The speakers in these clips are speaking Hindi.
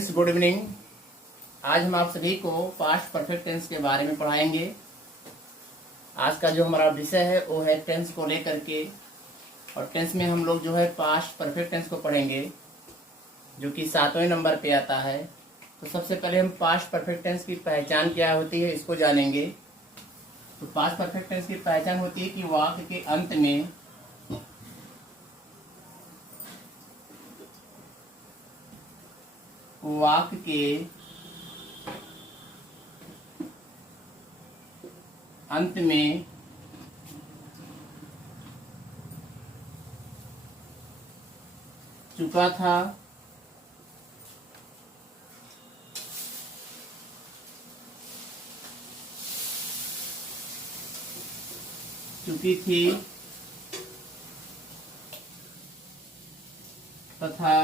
Friends, good evening. आज हम आप सभी को पास्ट परफेक्ट टेंस के बारे में पढ़ाएंगे। आज का जो हमारा विषय है वो है टेंस को लेकर के, और टेंस में हम लोग जो है पास्ट परफेक्ट टेंस को पढ़ेंगे, जो कि 7वें नंबर पे आता है। तो सबसे पहले हम पास्ट परफेक्ट टेंस की पहचान क्या होती है इसको जानेंगे। तो पास्ट परफेक्ट टेंस की पहचान होती है कि वाक्य के अंत में चुका था, चुकी थी तथा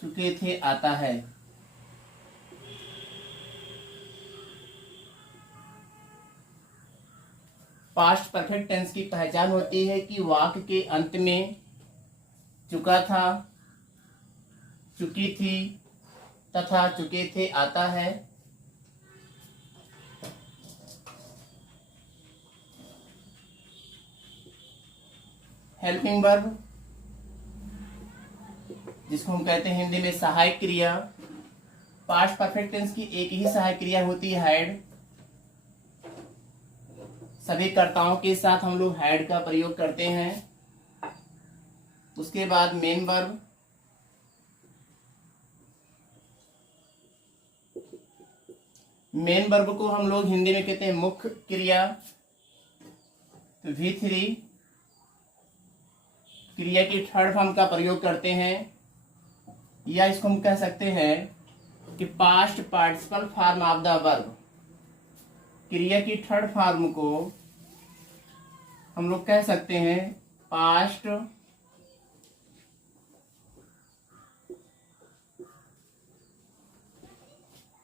चुके थे आता है। पास्ट परफेक्ट टेंस की पहचान होती है कि वाक्य के अंत में चुका था, चुकी थी तथा चुके थे आता है। हेल्पिंग वर्ब, जिसको हम कहते हैं हिंदी में सहायक क्रिया। पास्ट परफेक्ट टेंस की एक ही सहायक क्रिया होती है, हैड। सभी कर्ताओं के साथ हम लोग हैड का प्रयोग करते हैं। उसके बाद मेन वर्ब, मेन वर्ब को हम लोग हिंदी में कहते हैं मुख्य क्रिया। तो V3 क्रिया की थर्ड फॉर्म का प्रयोग करते हैं, या इसको हम कह सकते हैं कि past participle form of the verb. क्रिया की थर्ड फॉर्म को हम लोग कह सकते हैं past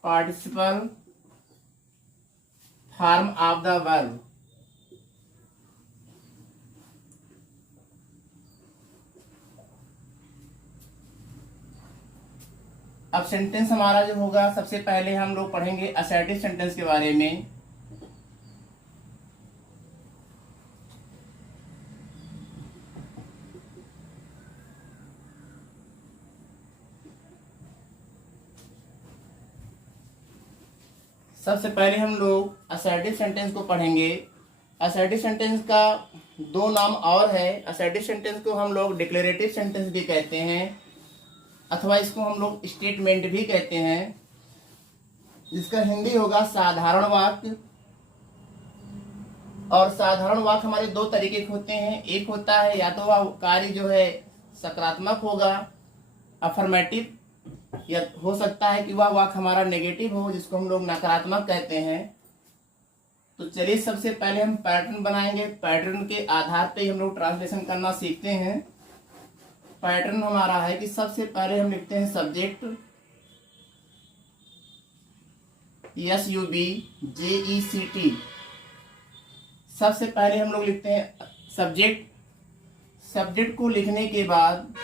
participle form of the verb. अब सेंटेंस हमारा जो होगा, सबसे पहले हम लोग पढ़ेंगे असर्टिव सेंटेंस के बारे में। सबसे पहले हम लोग असर्टिव सेंटेंस को पढ़ेंगे। असर्टिव सेंटेंस का दो नाम और है। असर्टिव सेंटेंस को हम लोग डिक्लेरेटिव सेंटेंस भी कहते हैं, अथवा इसको हम लोग स्टेटमेंट भी कहते हैं, जिसका हिंदी होगा साधारण वाक्य। और साधारण वाक्य हमारे दो तरीके के होते हैं। एक होता है या तो वह कार्य जो है सकारात्मक होगा, अफर्मेटिव, या हो सकता है कि वह वाक्य हमारा नेगेटिव हो, जिसको हम लोग नकारात्मक कहते हैं। तो चलिए सबसे पहले हम पैटर्न बनाएंगे। पैटर्न के आधार पे हम लोग ट्रांसलेशन करना सीखते हैं। पैटर्न हमारा है कि सबसे पहले हम लिखते हैं सब्जेक्ट, SUBJECT। सबसे पहले हम लोग लिखते हैं सब्जेक्ट। सब्जेक्ट को लिखने के बाद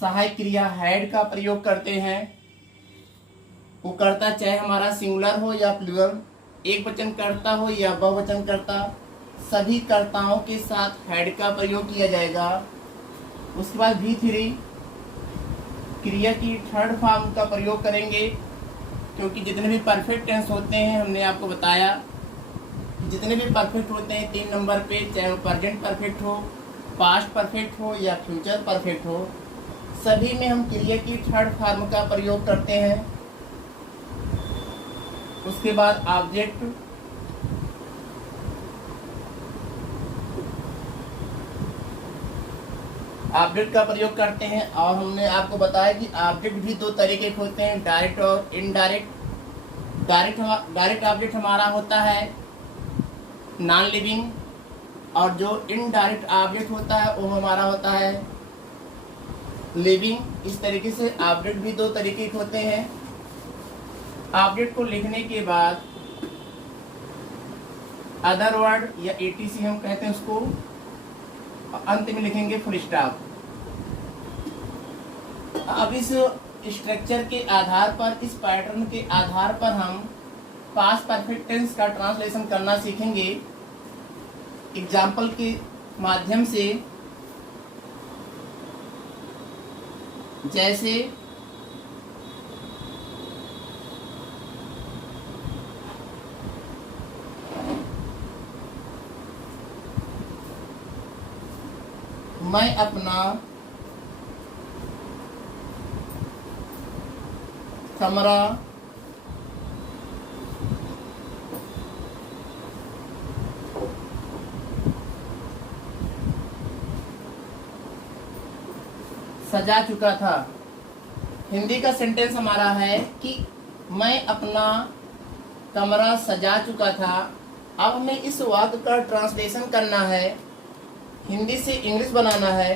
सहायक क्रिया हैड का प्रयोग करते हैं। वो कर्ता चाहे हमारा सिंगुलर हो या प्लूरल, एक वचन कर्ता हो या बहुवचन कर्ता, सभी कर्ताओं के साथ हैड का प्रयोग किया जाएगा। उसके बाद V3 क्रिया की थर्ड फॉर्म का प्रयोग करेंगे, क्योंकि जितने भी परफेक्ट टेंस होते हैं, हमने आपको बताया, जितने भी परफेक्ट होते हैं 3 नंबर पे, चाहे वो प्रेजेंट परफेक्ट हो, पास्ट परफेक्ट हो या फ्यूचर परफेक्ट हो, सभी में हम क्रिया की थर्ड फॉर्म का प्रयोग करते हैं। उसके बाद ऑब्जेक्ट, ऑब्जेक्ट का प्रयोग करते हैं। और हमने आपको बताया कि ऑब्जेक्ट भी दो तरीके के होते हैं, डायरेक्ट और इनडायरेक्ट। डायरेक्ट ऑब्जेक्ट हमारा होता है नॉन लिविंग, और जो इनडायरेक्ट ऑब्जेक्ट होता है वो हमारा होता है लिविंग। इस तरीके से ऑब्जेक्ट भी दो तरीके के होते हैं। ऑब्जेक्ट को लिखने के बाद अदर वर्ड या एटीसी हम कहते हैं उसको, अंत में लिखेंगे फुल स्टॉप। अब इस स्ट्रक्चर के आधार पर, इस पैटर्न के आधार पर हम पास्ट परफेक्ट टेंस का ट्रांसलेशन करना सीखेंगे एग्जाम्पल के माध्यम से। जैसे मैं अपना कमरा सजा चुका था। हिंदी का सेंटेंस हमारा है कि मैं अपना कमरा सजा चुका था। अब हमें इस वाक्य का ट्रांसलेशन करना है, हिंदी से इंग्लिश बनाना है।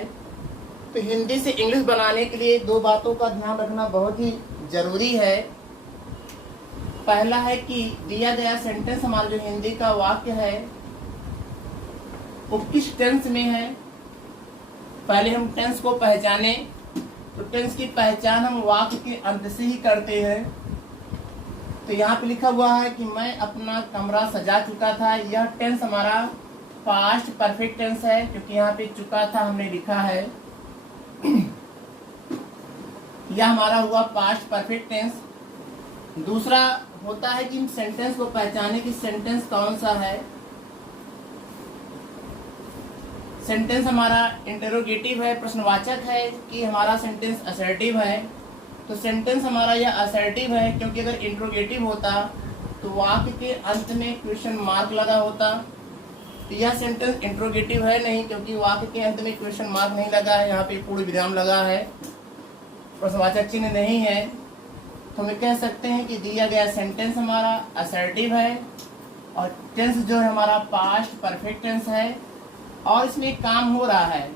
तो हिंदी से इंग्लिश बनाने के लिए दो बातों का ध्यान रखना बहुत ही जरूरी है। पहला है कि दिया गया सेंटेंस हमारा जो हिंदी का वाक्य है वो किस टेंस में है। पहले हम टेंस को पहचाने, तो टेंस की पहचान हम वाक्य के अंत से ही करते हैं। तो यहाँ पे लिखा हुआ है कि मैं अपना कमरा सजा चुका था। यह टेंस हमारा पास्ट परफेक्ट टेंस है, क्योंकि यहाँ पे चुका था हमने लिखा है। यह हमारा हुआ पास्ट परफेक्ट टेंस। दूसरा होता है कि सेंटेंस को पहचाने कि सेंटेंस कौन सा है। सेंटेंस हमारा इंटरोगेटिव है, प्रश्नवाचक है, कि हमारा सेंटेंस असर्टिव है। तो सेंटेंस हमारा यह असर्टिव है, क्योंकि अगर इंटरोगेटिव होता तो वाक्य के अंत में क्वेश्चन मार्क लगा होता। तो यह सेंटेंस इंटरोगेटिव है नहीं, क्योंकि वाक्य के अंत में क्वेश्चन मार्क नहीं लगा है, यहाँ पे पूर्ण विराम लगा है, प्रश्नवाचक चिन्ह नहीं है। तो हम कह सकते हैं कि दिया गया सेंटेंस हमारा असर्टिव है और टेंस जो है हमारा पास्ट परफेक्ट टेंस है और इसमें एक काम हो रहा है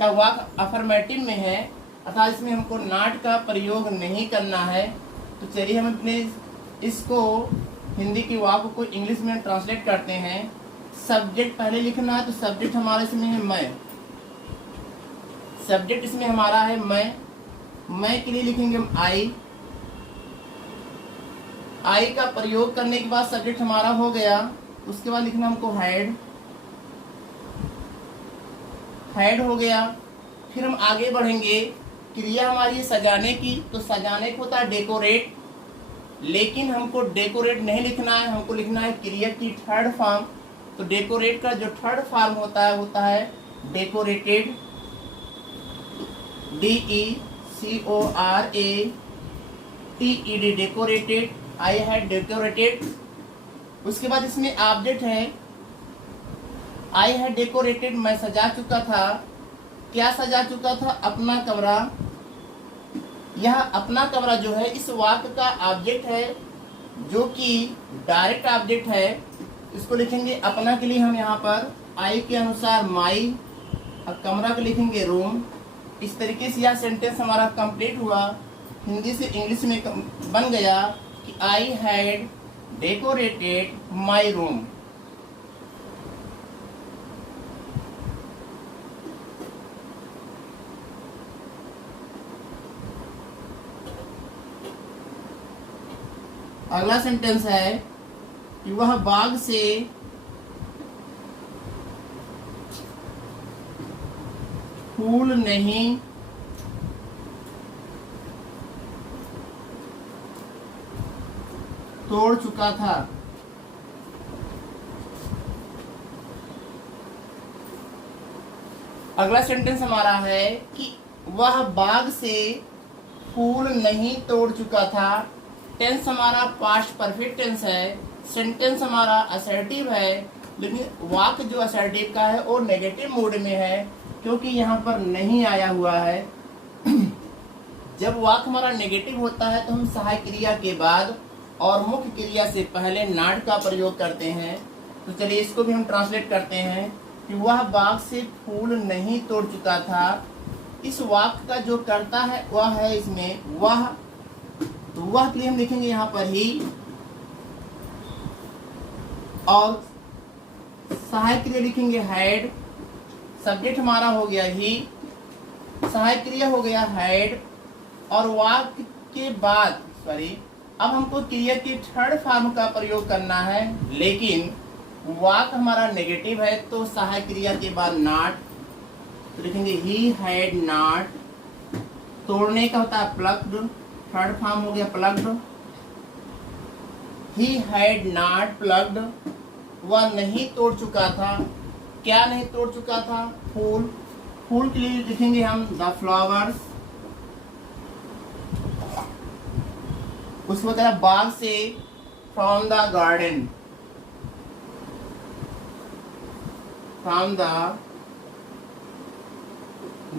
या वाक्य अफर्मेटिव में है, अर्थात इसमें हमको नॉट का प्रयोग नहीं करना है। तो चलिए हम अपने इसको हिंदी की वाक्य को इंग्लिश में ट्रांसलेट करते हैं। सब्जेक्ट पहले लिखना है, तो सब्जेक्ट हमारा इसमें है मैं। सब्जेक्ट इसमें हमारा है मैं के लिए लिखेंगे हम आई का प्रयोग करने के बाद सब्जेक्ट हमारा हो गया। उसके बाद लिखना हमको हेड हो गया। फिर हम आगे बढ़ेंगे, क्रिया हमारी सजाने की, तो सजाने को होता है डेकोरेट, लेकिन हमको डेकोरेट नहीं लिखना है, हमको लिखना है क्रिया की थर्ड फॉर्म। तो डेकोरेट का जो थर्ड फॉर्म होता है decorated, DECORATED, decorated. I had decorated. उसके बाद इसमें ऑब्जेक्ट है आई हैड डेकोरेटेड, मैं सजा चुका था। क्या सजा चुका था? अपना कमरा। यह अपना कमरा जो है इस वाक्य का ऑब्जेक्ट है, जो कि डायरेक्ट ऑब्जेक्ट है। इसको लिखेंगे अपना के लिए हम यहाँ पर आई के अनुसार माई और कमरा को लिखेंगे रूम। इस तरीके से यह सेंटेंस हमारा कंप्लीट हुआ, हिंदी से इंग्लिश में बन गया कि I had decorated my room. अगला सेंटेंस है कि वह बाग से फूल नहीं तोड़ चुका था। अगला सेंटेंस हमारा है कि वह बाग से फूल नहीं तोड़ चुका था। टेंस हमारा पास्ट परफेक्ट टेंस है, सेंटेंस हमारा असर्टिव है, लेकिन वाक्य जो असर्टिव का है वो नेगेटिव मोड में है, क्योंकि यहाँ पर नहीं आया हुआ है। जब वाक्य हमारा नेगेटिव होता है तो हम सहायक क्रिया के बाद और मुख्य क्रिया से पहले नॉट का प्रयोग करते हैं। तो चलिए इसको भी हम ट्रांसलेट करते हैं कि वह बाग से फूल नहीं तोड़ चुका था। इस वाक्य का जो करता है वह है इसमें वह, तो वह के लिए हम लिखेंगे यहाँ पर ही, और सहायक क्रिया लिखेंगे हैड, सब्जेक्ट हमारा हो गया ही, सहायक क्रिया हो गया हैड, और वाक्य के बाद अब हमको क्रिया के थर्ड फॉर्म का प्रयोग करना है, लेकिन वाक्य हमारा नेगेटिव है तो सहायक क्रिया के बाद नॉट, तो लिखेंगे ही हैड नॉट। तोड़ने का होता है प्लग्ड, थर्ड फॉर्म हो गया plugged. He had not plugged, वह नहीं तोड़ चुका था। क्या नहीं तोड़ चुका था? फूल। फूल के लिए लिखेंगे हम द फ्लावर्स। उसके बाद बाग से from the garden, from the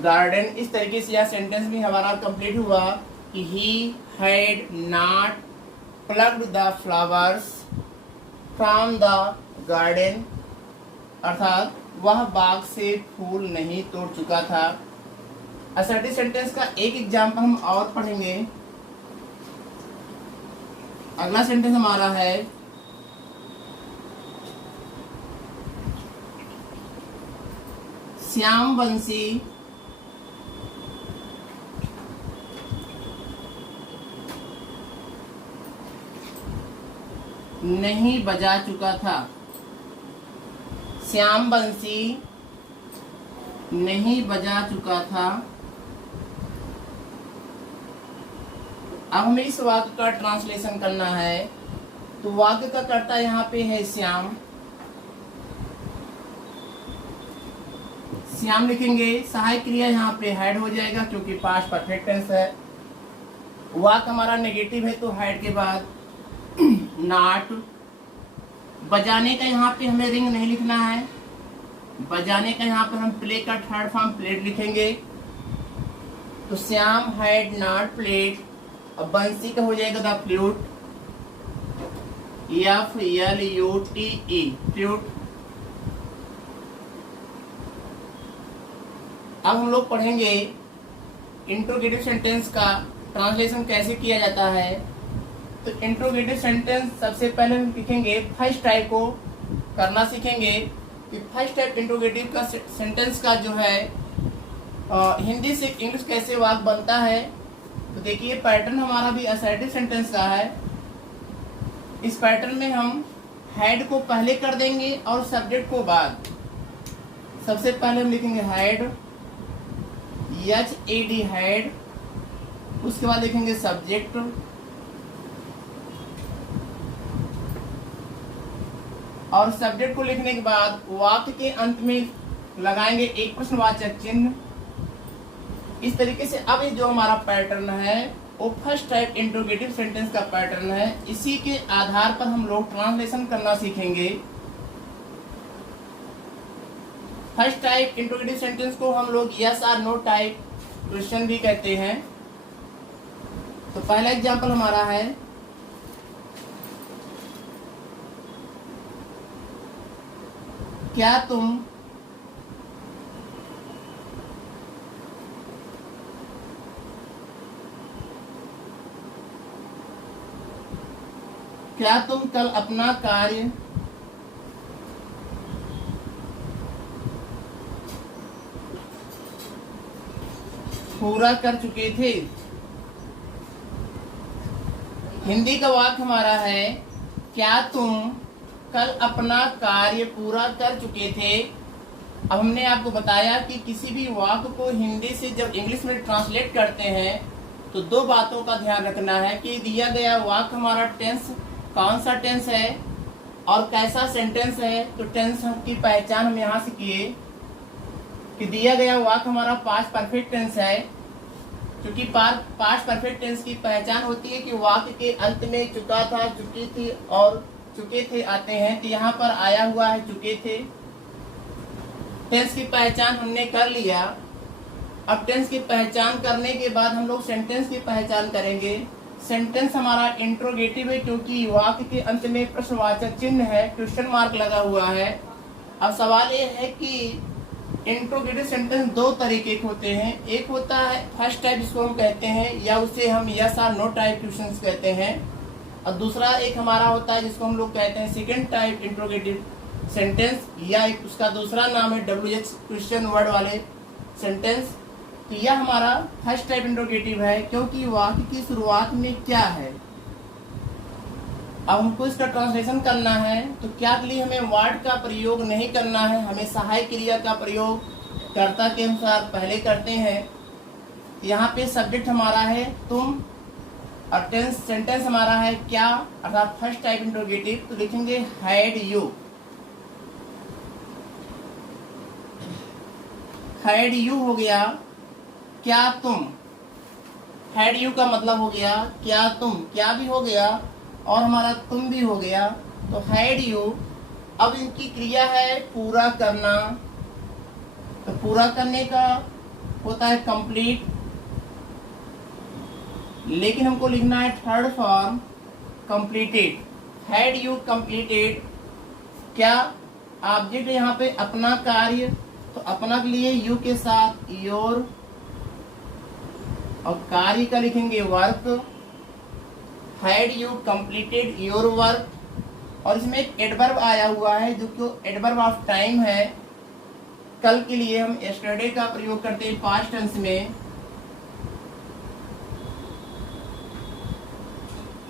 garden. इस तरीके से यह सेंटेंस भी हमारा कंप्लीट हुआ कि he had not plugged the flowers from the garden, अर्थात वह बाग से फूल नहीं तोड़ चुका था। असर्टिव सेंटेंस का एक एग्जाम्पल हम और पढ़ेंगे। अगला सेंटेंस हमारा है श्याम बंसी नहीं बजा चुका था। श्याम बंसी नहीं बजा चुका था। अब हमें इस वाक्य का ट्रांसलेशन करना है, तो वाक्य का कर्ता यहाँ पे है श्याम। श्याम लिखेंगे, सहायक क्रिया यहाँ पे हैड हो जाएगा क्योंकि पास्ट परफेक्ट टेंस है। वाक्य हमारा नेगेटिव है तो हैड के बाद नॉट। बजाने का यहाँ पे हमें रिंग नहीं लिखना है, बजाने का यहाँ पर हम प्ले का थर्ड फॉर्म प्लेड लिखेंगे। तो श्याम हैड नॉट प्लेड। अब बंसी का हो जाएगा द फ्लूट, FLUTE, फ्लूट। अब हम लोग पढ़ेंगे इंट्रोगेटिव सेंटेंस का ट्रांसलेशन कैसे किया जाता है। तो इंट्रोगेटिव सेंटेंस सबसे पहले हम लिखेंगे, फर्स्ट टाइप को करना सीखेंगे कि फर्स्ट टाइप इंट्रोगेटिव का सेंटेंस का जो है हिंदी से इंग्लिश कैसे वाक्य बनता है। तो देखिए पैटर्न हमारा भी असर्टिव सेंटेंस का है। इस पैटर्न में हम हेड को पहले कर देंगे और सब्जेक्ट को बाद। सबसे पहले हम लिखेंगे हेड, HAD हेड। उसके बाद लिखेंगे सब्जेक्ट, और सब्जेक्ट को लिखने के बाद वाक्य के अंत में लगाएंगे एक प्रश्नवाचक चिन्ह। इस तरीके से अब ये जो हमारा पैटर्न है वो फर्स्ट टाइप इंट्रोगेटिव सेंटेंस का पैटर्न है। इसी के आधार पर हम लोग ट्रांसलेशन करना सीखेंगे। फर्स्ट टाइप इंट्रोगेटिव सेंटेंस को हम लोग यस और नो टाइप क्वेश्चन भी कहते हैं। तो पहला एग्जांपल हमारा है, क्या तुम कल अपना कार्य पूरा कर चुके थे। हिंदी का वाक्य हमारा है, क्या तुम कल अपना कार्य पूरा कर चुके थे। अब हमने आपको बताया कि किसी भी वाक्य को हिंदी से जब इंग्लिश में ट्रांसलेट करते हैं तो दो बातों का ध्यान रखना है कि दिया गया वाक्य हमारा टेंस कौन सा टेंस है और कैसा सेंटेंस है। तो टेंस की पहचान हम यहाँ से किए कि दिया गया वाक्य हमारा पास्ट परफेक्ट टेंस है, क्योंकि पास्ट परफेक्ट टेंस की पहचान होती है कि वाक्य के अंत में चुका था, चुकी थी और चुके थे आते हैं। तो यहाँ पर आया हुआ है चुके थे। टेंस की पहचान हमने कर लिया। अब टेंस की पहचान करने के बाद हम लोग सेंटेंस की पहचान करेंगे। सेंटेंस हमारा इंट्रोगेटिव है क्योंकि वाक्य के अंत में प्रश्नवाचक चिन्ह है, क्वेश्चन मार्क लगा हुआ है। अब सवाल ये है कि इंट्रोगेटिव सेंटेंस दो तरीके के होते हैं। एक होता है फर्स्ट टाइप जिसको हम कहते हैं, या उसे हम यस और नो टाइप क्वेश्चंस कहते हैं, और दूसरा एक हमारा होता है जिसको हम लोग कहते हैं सेकंड टाइप इंट्रोगेटिव सेंटेंस या एक उसका दूसरा नाम है WH क्वेश्चन वर्ड वाले सेंटेंस। तो यह हमारा फर्स्ट टाइप इंट्रोगेटिव है, क्योंकि वाक्य की शुरुआत में क्या है। अब हमको इसका ट्रांसलेशन करना है, तो क्या के लिए हमें वर्ड का प्रयोग नहीं करना है, हमें सहायक क्रिया का प्रयोग कर्ता के अनुसार पहले करते हैं। यहाँ पे सब्जेक्ट हमारा है तुम और टेंस सेंटेंस हमारा है क्या, अर्थात फर्स्ट टाइप इंट्रोगेटिव। तो लिखेंगे हैड यू। हैड यू हो गया क्या तुम, हैड यू का मतलब हो गया क्या तुम, क्या भी हो गया और हमारा तुम भी हो गया। तो हैड यू। अब इनकी क्रिया है पूरा करना, तो पूरा करने का होता है कंप्लीट, लेकिन हमको लिखना है third form completed. Had you completed, क्या ऑब्जेक्ट यहाँ पे अपना कार्य, तो अपना के लिए यू के साथ योर और कार्य का लिखेंगे work. Had you completed your work. और इसमें एक एडवर्ब आया हुआ है जो कि एडवर्ब ऑफ टाइम है। कल के लिए हम यस्टरडे का प्रयोग करते हैं पास्ट टेंस में।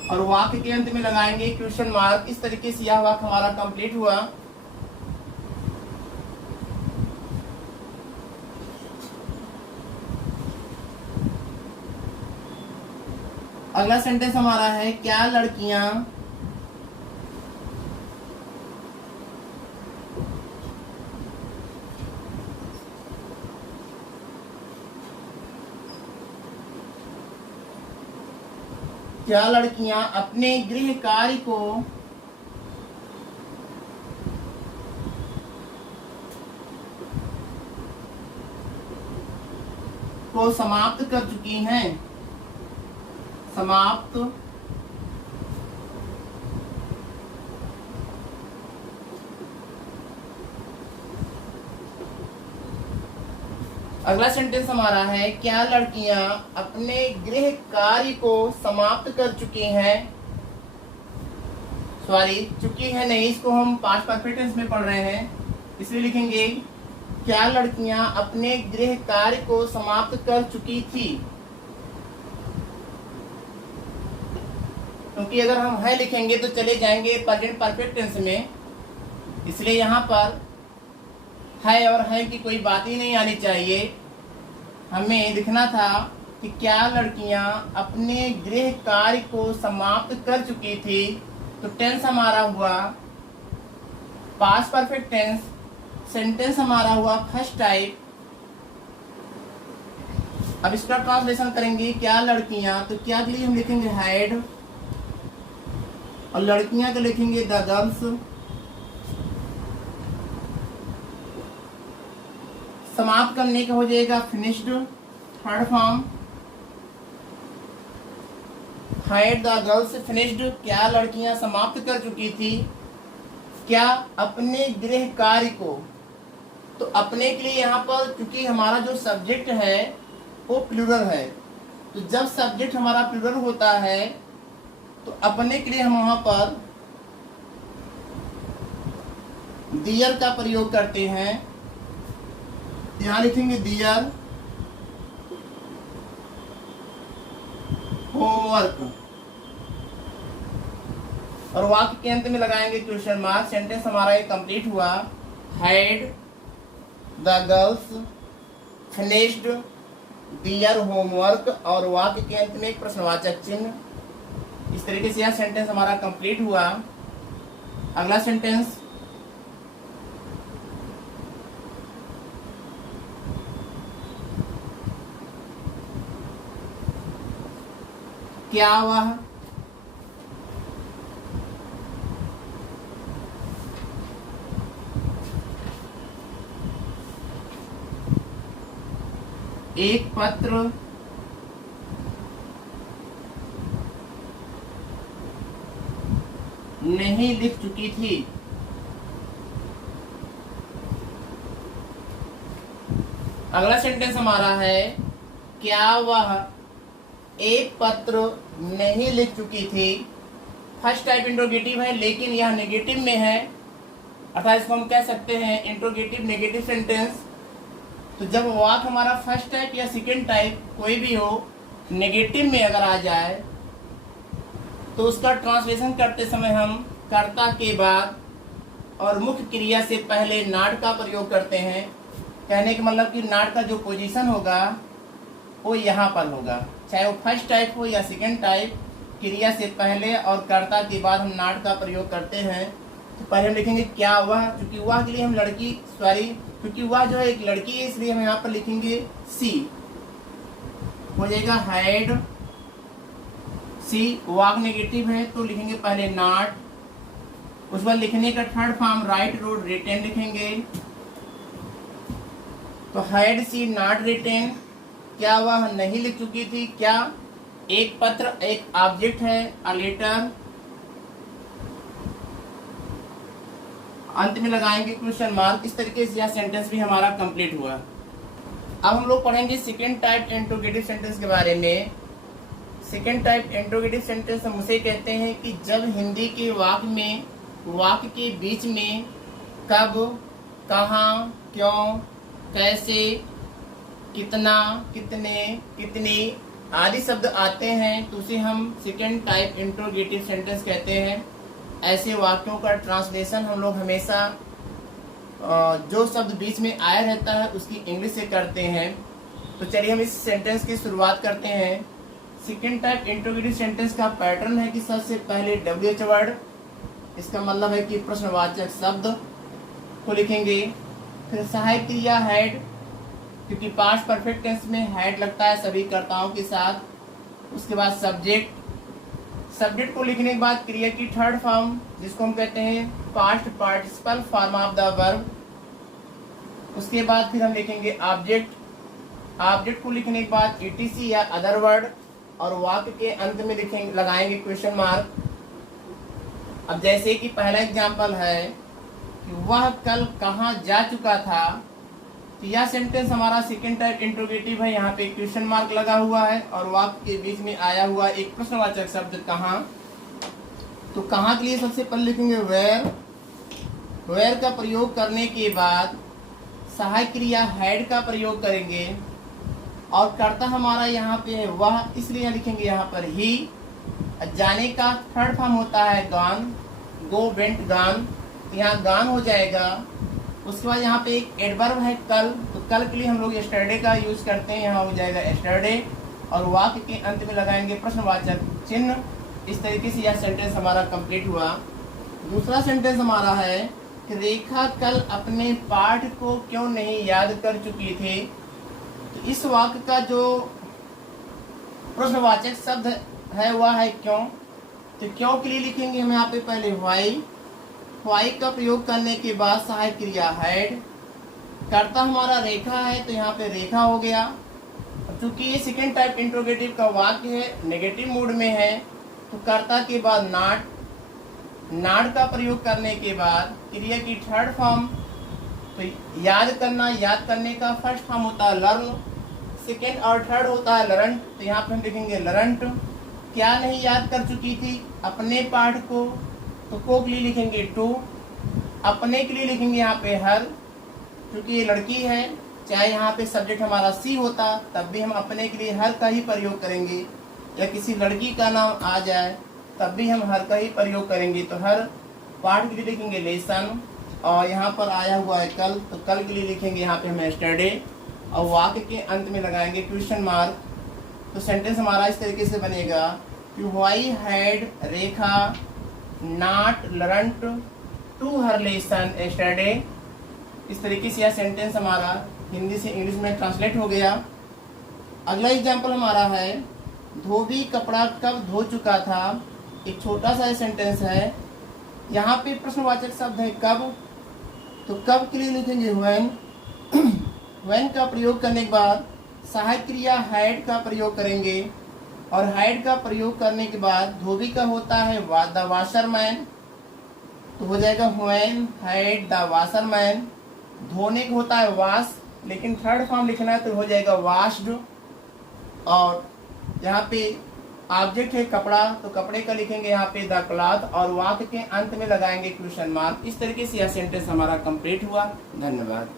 और वाक्य के अंत में लगाएंगे क्वेश्चन मार्क। इस तरीके से यह वाक्य हमारा कंप्लीट हुआ। अगला सेंटेंस हमारा है क्या लड़कियां अपने गृह कार्य को समाप्त कर चुकी हैं। समाप्त अगला सेंटेंस हमारा है क्या लड़कियां अपने गृह कार्य को समाप्त कर चुकी हैं। सॉरी, चुकी है नहीं, इसको हम पास्ट परफेक्ट टेंस में पढ़ रहे हैं, इसलिए लिखेंगे क्या लड़कियां अपने गृह कार्य को समाप्त कर चुकी थी। क्योंकि अगर हम है लिखेंगे तो चले जाएंगे प्रेजेंट परफेक्ट टेंस में, इसलिए यहाँ पर है और है की कोई बात ही नहीं आनी चाहिए। हमें लिखना था कि क्या लड़कियां अपने गृह कार्य को समाप्त कर चुकी थी। तो टेंस हमारा हुआ पास्ट परफेक्ट टेंस, सेंटेंस हमारा हुआ फर्स्ट टाइप। अब इसका ट्रांसलेशन करेंगे क्या लड़कियां, तो क्या के लिए हम लिखेंगे हैड और लड़कियां को लिखेंगे द गर्ल्स। समाप्त करने का हो जाएगा finished, third form. Had the girls finished, क्या लड़कियां समाप्त कर चुकी थी क्या अपने गृह कार्य को। तो अपने के लिए यहाँ पर क्योंकि हमारा जो सब्जेक्ट है वो प्लूरल है, तो जब सब्जेक्ट हमारा प्लूरल होता है तो अपने के लिए हम वहां पर दियर का प्रयोग करते हैं। यहां लिखेंगे दियर होमवर्क और वाक्य के अंत में लगाएंगे क्वेश्चन मार्क। सेंटेंस हमारा ये कंप्लीट हुआ। Had the girls finished their homework और वाक्य के अंत में एक प्रश्नवाचक चिन्ह। इस तरीके से यह सेंटेंस हमारा कंप्लीट हुआ। अगला सेंटेंस क्या वह एक पत्र नहीं लिख चुकी थी। अगला सेंटेंस हमारा है क्या वह एक पत्र नहीं लिख चुकी थी। फर्स्ट टाइप इंट्रोगेटिव है लेकिन यह नेगेटिव में है, अर्थात इसको हम कह सकते हैं इंट्रोगेटिव नेगेटिव सेंटेंस। तो जब वाक्य हमारा फर्स्ट टाइप या सेकेंड टाइप कोई भी हो नेगेटिव में अगर आ जाए तो उसका ट्रांसलेशन करते समय हम कर्ता के बाद और मुख्य क्रिया से पहले नॉट का प्रयोग करते हैं। कहने का मतलब कि नॉट का जो पोजीशन होगा वो यहाँ पर होगा, चाहे वो फर्स्ट टाइप हो या सेकेंड टाइप, क्रिया से पहले और कर्ता के बाद हम नॉट का प्रयोग करते हैं। तो पहले हम लिखेंगे क्या वह, क्योंकि वह के लिए हम लड़की, क्योंकि वह जो है एक लड़की है इसलिए हम यहाँ पर लिखेंगे सी, हो जाएगा हैड सी। वाक नेगेटिव है तो लिखेंगे पहले नॉट, उस बाद लिखने का third form write wrote written लिखेंगे। तो हैड सी नॉट रिटेन, क्या वह नहीं लिख चुकी थी, क्या एक पत्र एक ऑब्जेक्ट है, अ लेटर, अंत में लगाएंगे क्वेश्चन मार्क। इस तरीके से यह सेंटेंस भी हमारा कंप्लीट हुआ। अब हम लोग पढ़ेंगे सेकेंड टाइप इंट्रोगेटिव सेंटेंस के बारे में। सेकेंड टाइप इंट्रोगेटिव सेंटेंस हम उसे कहते हैं कि जब हिंदी के वाक्य में, वाक्य के बीच में कब, कहाँ, क्यों, कैसे, कितना, कितने, कितनी आदि शब्द आते हैं तो उसे हम सेकेंड टाइप इंट्रोगेटिव सेंटेंस कहते हैं। ऐसे वाक्यों का ट्रांसलेशन हम लोग हमेशा जो शब्द बीच में आया रहता है उसकी इंग्लिश से करते हैं। तो चलिए हम इस सेंटेंस की शुरुआत करते हैं। सेकेंड टाइप इंट्रोगेटिव सेंटेंस का पैटर्न है कि सबसे पहले WH वर्ड, इसका मतलब है कि प्रश्नवाचक शब्द को लिखेंगे, फिर सहायक क्रिया हैड, क्योंकि पास्ट परफेक्ट टेंस में हैड लगता है सभी कर्ताओं के साथ। उसके बाद सब्जेक्ट, सब्जेक्ट को लिखने के बाद क्रिया की थर्ड फॉर्म जिसको हम कहते हैं past participle form of the verb. उसके बाद फिर हम लिखेंगे ऑब्जेक्ट, ऑब्जेक्ट को लिखने के बाद ETC या अदर वर्ड, और वाक्य के अंत में लिखेंगे, लगाएंगे क्वेश्चन मार्क। अब जैसे कि पहला एग्जाम्पल है कि वह कल कहाँ जा चुका था, तो यह सेंटेंस हमारा सेकेंड टाइप इंट्रोगेटिव है। यहाँ पे क्वेश्चन मार्क लगा हुआ है और वाक्य के बीच में आया हुआ एक प्रश्नवाचक शब्द कहाँ। तो कहाँ के लिए सबसे पहले लिखेंगे वेयर, वेयर का प्रयोग करने के बाद सहायक क्रिया हैड का प्रयोग करेंगे और कर्ता हमारा यहाँ पे है वह, इसलिए लिखेंगे यहाँ पर ही। जाने का थर्ड फॉर्म होता है गॉन, गो वेंट गॉन, यहाँ गॉन हो जाएगा। उसके बाद यहाँ पे एक एडवर्ब है कल, तो कल के लिए हम लोग यस्टरडे का यूज करते हैं, यहाँ हो जाएगा यस्टरडे, और वाक्य के अंत में लगाएंगे प्रश्नवाचक चिन्ह। इस तरीके से यह सेंटेंस हमारा कंप्लीट हुआ। दूसरा सेंटेंस हमारा है कि रेखा कल अपने पाठ को क्यों नहीं याद कर चुकी थी। तो इस वाक्य का जो प्रश्नवाचक शब्द है वह है क्यों। तो क्यों के लिए लिखेंगे हम यहाँ पे पहले व्हाई, व्हाई का प्रयोग करने के बाद सहायक क्रिया हैड, कर्ता हमारा रेखा है तो यहाँ पे रेखा हो गया। चूंकि ये सेकेंड टाइप इंट्रोगेटिव का वाक्य है, नेगेटिव मूड में है, तो कर्ता के बाद नॉट, नॉट का प्रयोग करने के बाद क्रिया की थर्ड फॉर्म, तो याद करना, याद करने का फर्स्ट फॉर्म होता है लर्न, सेकेंड और थर्ड होता है लर्नट। तो यहाँ पे हम लिखेंगे लर्नट। क्या नहीं याद कर चुकी थी, अपने पाठ को, तो को के लिए लिखेंगे टू, अपने के लिए लिखेंगे यहाँ पे हर, क्योंकि ये लड़की है। चाहे यहाँ पे सब्जेक्ट हमारा सी होता तब भी हम अपने के लिए हर का ही प्रयोग करेंगे, या किसी लड़की का नाम आ जाए तब भी हम हर का ही प्रयोग करेंगे। तो हर पाठ के लिए लिखेंगे लेसन, और यहाँ पर आया हुआ है कल, तो कल के लिए लिखेंगे यहाँ पे हम यस्टरडे, और वाक्य के अंत में लगाएंगे क्वेश्चन मार्क। तो सेंटेंस हमारा इस तरीके से बनेगा कि why had Rekha not learnt to her lesson yesterday. इस तरीके से यह सेंटेंस हमारा हिंदी से इंग्लिश में ट्रांसलेट हो गया। अगला एग्जाम्पल हमारा है धोबी कपड़ा कब धो चुका था। एक छोटा सा सेंटेंस है, यहाँ पे प्रश्नवाचक शब्द है कब, तो कब के लिए लिखेंगे व्हेन। व्हेन का प्रयोग करने के बाद सहायक क्रिया हैड का प्रयोग करेंगे, और हैड का प्रयोग करने के बाद धोबी का होता है द वाशरमैन, तो हो जाएगा व्हेन हैड द वाशरमैन। धोने का होता है वाश, लेकिन थर्ड फॉर्म लिखना है तो हो जाएगा वाश्ड, और यहाँ पे ऑब्जेक्ट है कपड़ा, तो कपड़े का लिखेंगे यहाँ पे द क्लॉथ और वाक्य के अंत में लगाएंगे क्वेश्चन मार्क। इस तरीके से यह सेंटेंस हमारा कंप्लीट हुआ। धन्यवाद।